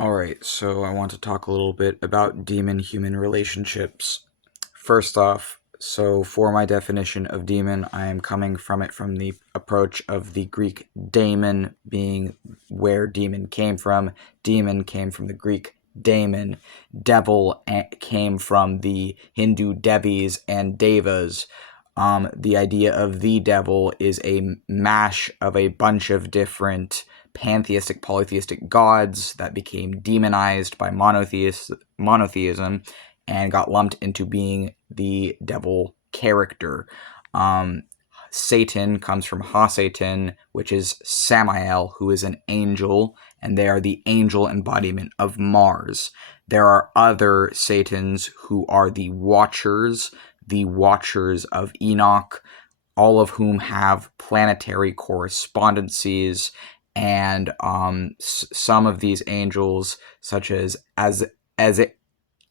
Alright, so I want to talk a little bit about demon-human relationships. First off, so for my definition of demon, I am coming from it from the approach of the Greek daemon being where demon came from. Demon came from the Greek daemon. Devil came from the Hindu devis and devas. The idea of the devil is a mash of a bunch of different pantheistic, polytheistic gods that became demonized by monotheism and got lumped into being the devil character. Satan comes from Ha-Satan, which is Samael, who is an angel, and they are the angel embodiment of Mars. There are other Satans who are the Watchers of Enoch, all of whom have planetary correspondences, and some of these angels, such as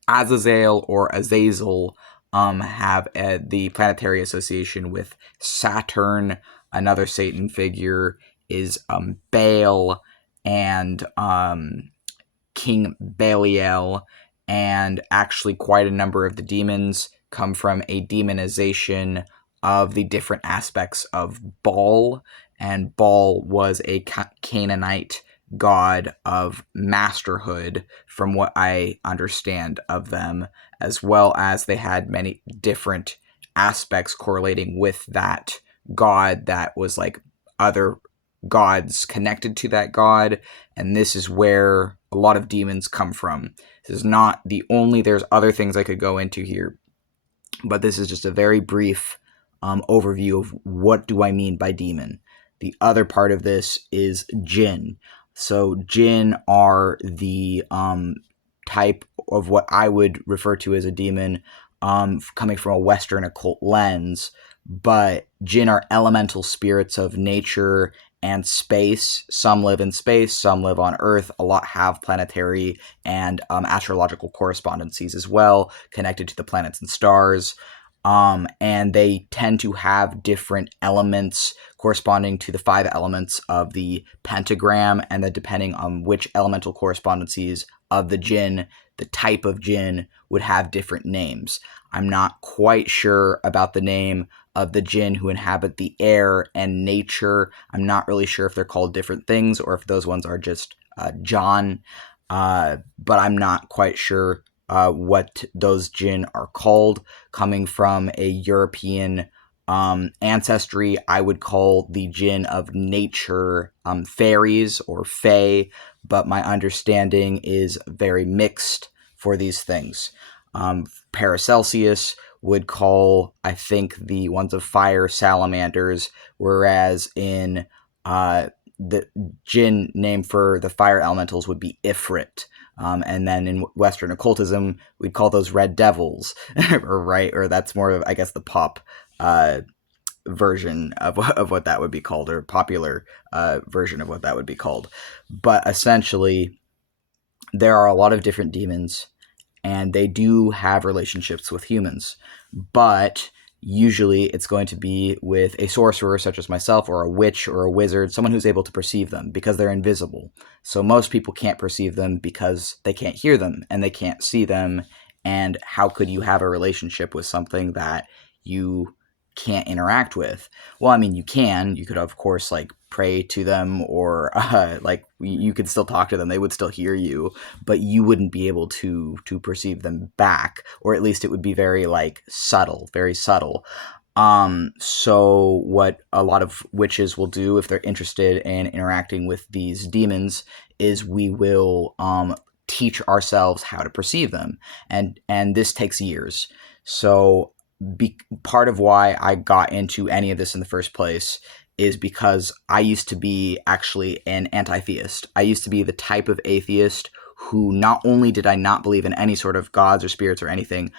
Azazel or Azazel, have the planetary association with Saturn. Another Satan figure is Baal and King Belial, and actually quite a number of the demons come from a demonization of the different aspects of Baal, and Baal was a Canaanite god of masterhood, from what I understand of them, as well as they had many different aspects correlating with that god that was like other gods connected to that god, and this is where a lot of demons come from. This is not the only, there's other things I could go into here, but this is just a very brief overview of what do I mean by demon. The other part of this is jinn. So jinn are the type of what I would refer to as a demon, coming from a Western occult lens, but jinn are elemental spirits of nature and space. Some live in space, some live on Earth. A lot have planetary and astrological correspondences as well, connected to the planets and stars. And they tend to have different elements corresponding to the 5 elements of the pentagram, and then depending on which elemental correspondences of the jinn, the type of jinn would have different names. I'm not quite sure about the name of the jinn who inhabit the air and nature. I'm not really sure if they're called different things or if those ones are just John, but I'm not quite sure what those jinn are called. Coming from a European ancestry, I would call the jinn of nature fairies or fae, but my understanding is very mixed for these things. Paracelsus would call, I think, the ones of fire salamanders, whereas in the jinn name for the fire elementals would be Ifrit. And then in Western occultism, we'd call those red devils, or that's more of, I guess, the pop version of what that would be called, or popular version of what that would be called. But essentially, there are a lot of different demons, and they do have relationships with humans, but usually it's going to be with a sorcerer such as myself, or a witch or a wizard, someone who's able to perceive them, because they're invisible. So most people can't perceive them because they can't hear them and they can't see them, and how could you have a relationship with something that you can't interact with? Well, I mean, you could of course like pray to them, or like you could still talk to them, they would still hear you, but you wouldn't be able to perceive them back, or at least it would be very like very subtle. So what a lot of witches will do if they're interested in interacting with these demons is we will teach ourselves how to perceive them, and this takes years. So part of why I got into any of this in the first place is because I used to be actually an anti-theist. I used to be the type of atheist who not only did I not believe in any sort of gods or spirits or anything,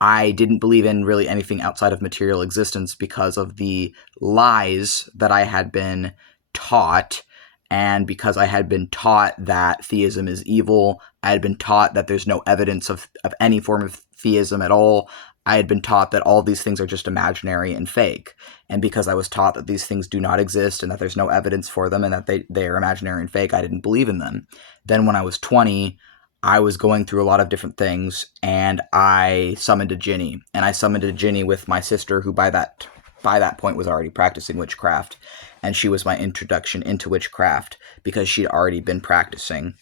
I didn't believe in really anything outside of material existence because of the lies that I had been taught. And because I had been taught that theism is evil, I had been taught that there's no evidence of any form of theism at all. I had been taught that all these things are just imaginary and fake. And because I was taught that these things do not exist and that there's no evidence for them and that they are imaginary and fake, I didn't believe in them. Then when I was 20, I was going through a lot of different things, and I summoned a Jinni. And I summoned a Jinni with my sister, who by that point was already practicing witchcraft. And she was my introduction into witchcraft because she'd already been practicing.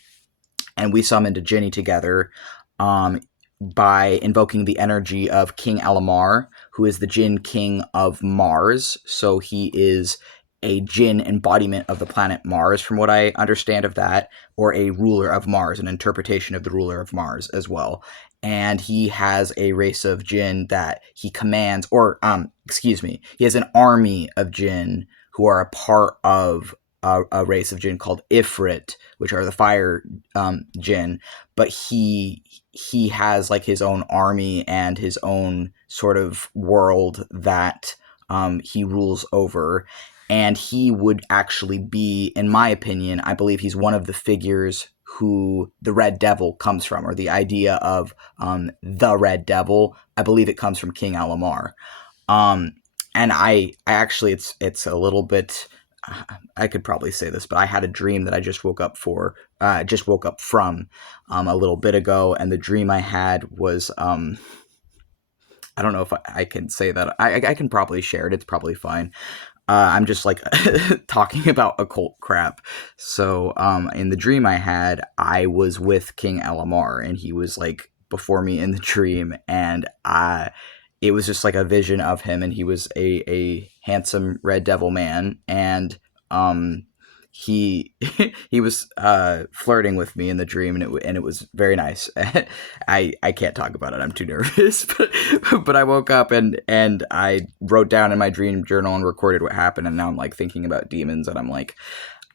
And we summoned a Jinni together, um, by invoking the energy of King Alamar, who is the Jinn King of Mars. So he is a Jinn embodiment of the planet Mars, from what I understand of that, or a ruler of Mars, an interpretation of the ruler of Mars as well. And he has a race of Jinn that he commands, or he has an army of Jinn who are a part of a race of Jinn called Ifrit, which are the fire Jinn. But he has like his own army and his own sort of world that he rules over. And he would actually be, in my opinion, I believe he's one of the figures who the Red Devil comes from, or the idea of the Red Devil. I believe it comes from King Alamar. And I actually, it's a little bit, I could probably say this, but I had a dream that I just woke up from a little bit ago, and the dream I had was, I don't know if I can say that. I can probably share it. It's probably fine. I'm just like talking about occult crap. So in the dream I had, I was with King Alamar, and he was like before me in the dream, and it was just like a vision of him, and he was a handsome red devil man, and he he was flirting with me in the dream, and it was very nice. I can't talk about it, I'm too nervous, but I woke up and I wrote down in my dream journal and recorded what happened, and now I'm like thinking about demons, and I'm like,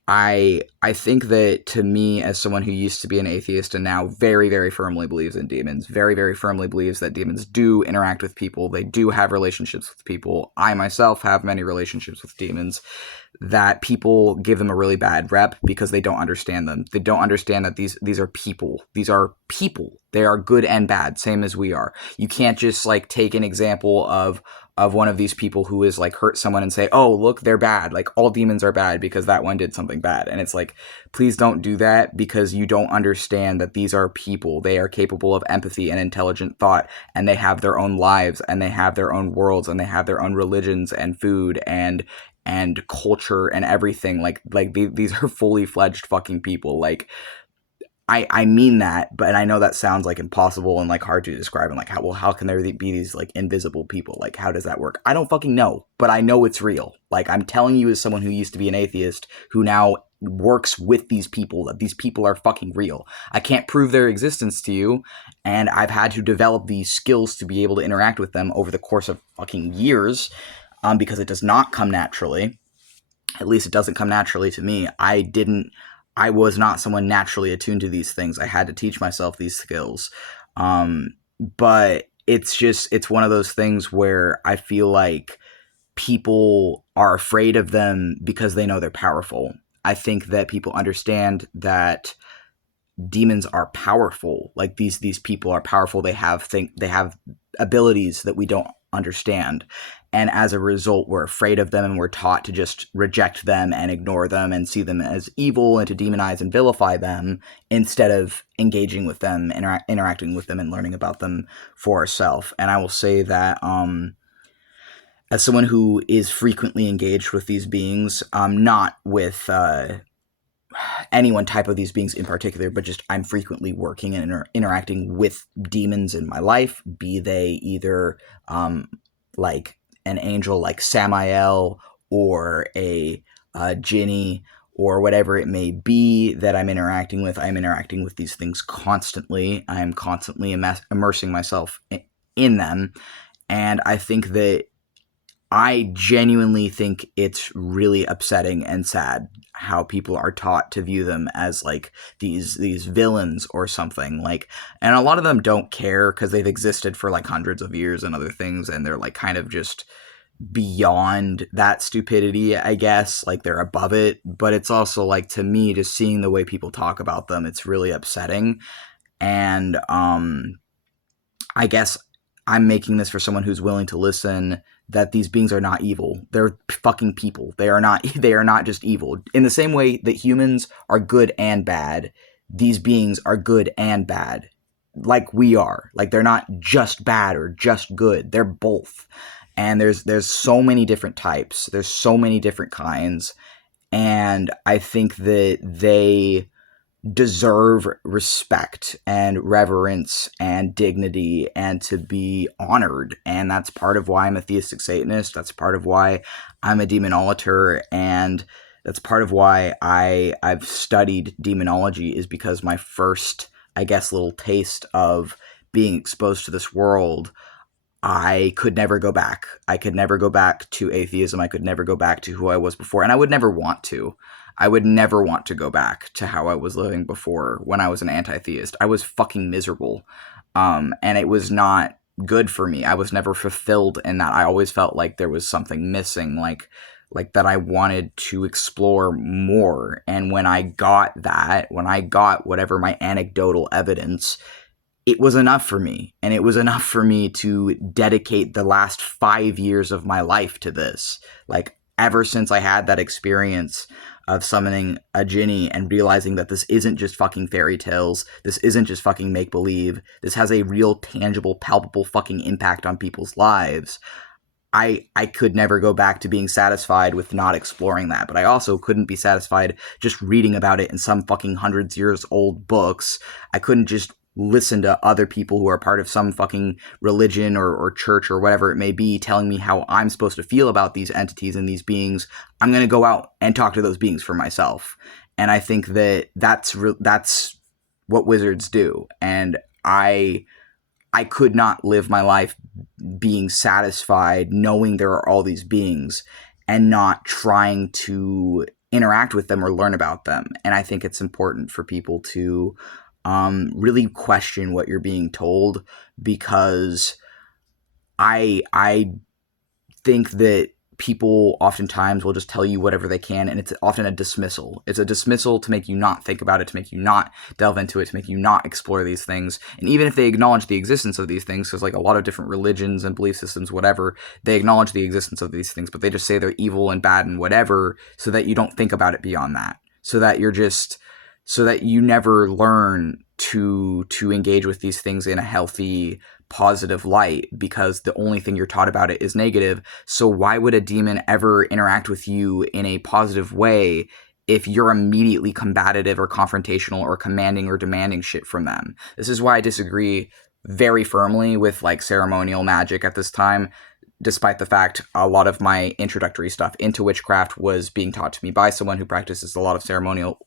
I think that, to me, as someone who used to be an atheist and now very, very firmly believes in demons, very, very firmly believes that demons do interact with people, they do have relationships with people. I myself have many relationships with demons, that people give them a really bad rep because they don't understand them. They don't understand that these are people. These are people. They are good and bad, same as we are. You can't just like take an example of one of these people who is like hurt someone and say, oh, look, they're bad. Like all demons are bad because that one did something bad. And it's like, please don't do that, because you don't understand that these are people. They are capable of empathy and intelligent thought, and they have their own lives, and they have their own worlds, and they have their own religions and food and culture and everything. Like these are fully fledged fucking people. Like, I mean that, but I know that sounds like impossible and like hard to describe, and like how can there be these like invisible people? Like, how does that work? I don't fucking know, but I know it's real. Like, I'm telling you as someone who used to be an atheist who now works with these people, that these people are fucking real. I can't prove their existence to you, and I've had to develop these skills to be able to interact with them over the course of fucking years, because it does not come naturally. At least it doesn't come naturally to me. I was not someone naturally attuned to these things. I had to teach myself these skills. But it's one of those things where I feel like people are afraid of them because they know they're powerful. I think that people understand that demons are powerful. Like these people are powerful. They have abilities that we don't understand. And as a result, we're afraid of them, and we're taught to just reject them and ignore them and see them as evil and to demonize and vilify them, instead of engaging with them, interacting with them, and learning about them for ourselves. And I will say that as someone who is frequently engaged with these beings, not with any one type of these beings in particular, but just I'm frequently working and interacting with demons in my life, be they either like an angel like Samael, or a Jinni, or whatever it may be that I'm interacting with. I'm interacting with these things constantly. I'm constantly immersing myself in them. And I genuinely think it's really upsetting and sad how people are taught to view them as like these villains or something. Like, and a lot of them don't care because they've existed for like hundreds of years and other things, and they're like kind of just beyond that stupidity, I guess. Like, they're above it. But it's also like, to me, just seeing the way people talk about them, it's really upsetting. And I guess I'm making this for someone who's willing to listen, that these beings are not evil. They're fucking people. They are not they are not just evil. In the same way that humans are good and bad, these beings are good and bad. Like we are. Like they're not just bad or just good. They're both. And there's so many different types. There's so many different kinds. And I think that they deserve respect and reverence and dignity and to be honored. And that's part of why I'm a theistic Satanist. That's part of why I'm a demonolator. And that's part of why I've studied demonology, is because my first, I guess, little taste of being exposed to this world, I could never go back. I could never go back to atheism. I could never go back to who I was before. And I would never want to. I would never want to go back to how I was living before when I was an anti-theist. I was fucking miserable. And it was not good for me. I was never fulfilled in that. I always felt like there was something missing, like that I wanted to explore more. And when I got that, when I got whatever my anecdotal evidence, it was enough for me. And it was enough for me to dedicate the last 5 years of my life to this. Like, ever since I had that experience of summoning a Jinni and realizing that this isn't just fucking fairy tales, this isn't just fucking make-believe, this has a real, tangible, palpable fucking impact on people's lives, I could never go back to being satisfied with not exploring that. But I also couldn't be satisfied just reading about it in some fucking hundreds years old books. I couldn't just listen to other people who are part of some fucking religion or church or whatever it may be telling me how I'm supposed to feel about these entities and these beings. I'm going to go out and talk to those beings for myself. And I think that that's what wizards do. And I could not live my life being satisfied knowing there are all these beings and not trying to interact with them or learn about them. And I think it's important for people to really question what you're being told, because I think that people oftentimes will just tell you whatever they can, and it's often a dismissal. It's a dismissal to make you not think about it, to make you not delve into it, to make you not explore these things. And even if they acknowledge the existence of these things, because like a lot of different religions and belief systems, whatever, they acknowledge the existence of these things, but they just say they're evil and bad and whatever, so that you don't think about it beyond that. So that you never learn to engage with these things in a healthy, positive light, because the only thing you're taught about it is negative. So why would a demon ever interact with you in a positive way if you're immediately combative or confrontational or commanding or demanding shit from them? This is why I disagree very firmly with like ceremonial magic at this time, despite the fact a lot of my introductory stuff into witchcraft was being taught to me by someone who practices a lot of ceremonial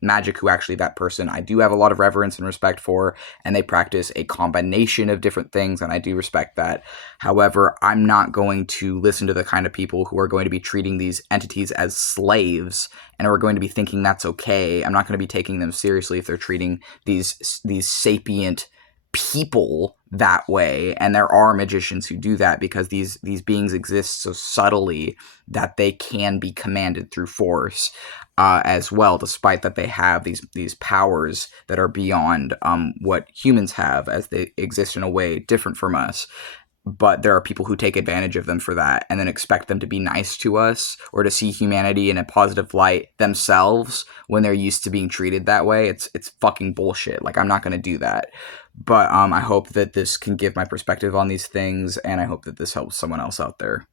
magic, who actually, that person I do have a lot of reverence and respect for, and they practice a combination of different things, and I do respect that. However, I'm not going to listen to the kind of people who are going to be treating these entities as slaves and are going to be thinking that's okay. I'm not going to be taking them seriously if they're treating these sapient people that way. And there are magicians who do that, because these beings exist so subtly that they can be commanded through force as well, despite that they have these powers that are beyond what humans have, as they exist in a way different from us. But there are people who take advantage of them for that and then expect them to be nice to us or to see humanity in a positive light themselves when they're used to being treated that way. It's fucking bullshit. Like, I'm not going to do that. But I hope that this can give my perspective on these things, and I hope that this helps someone else out there.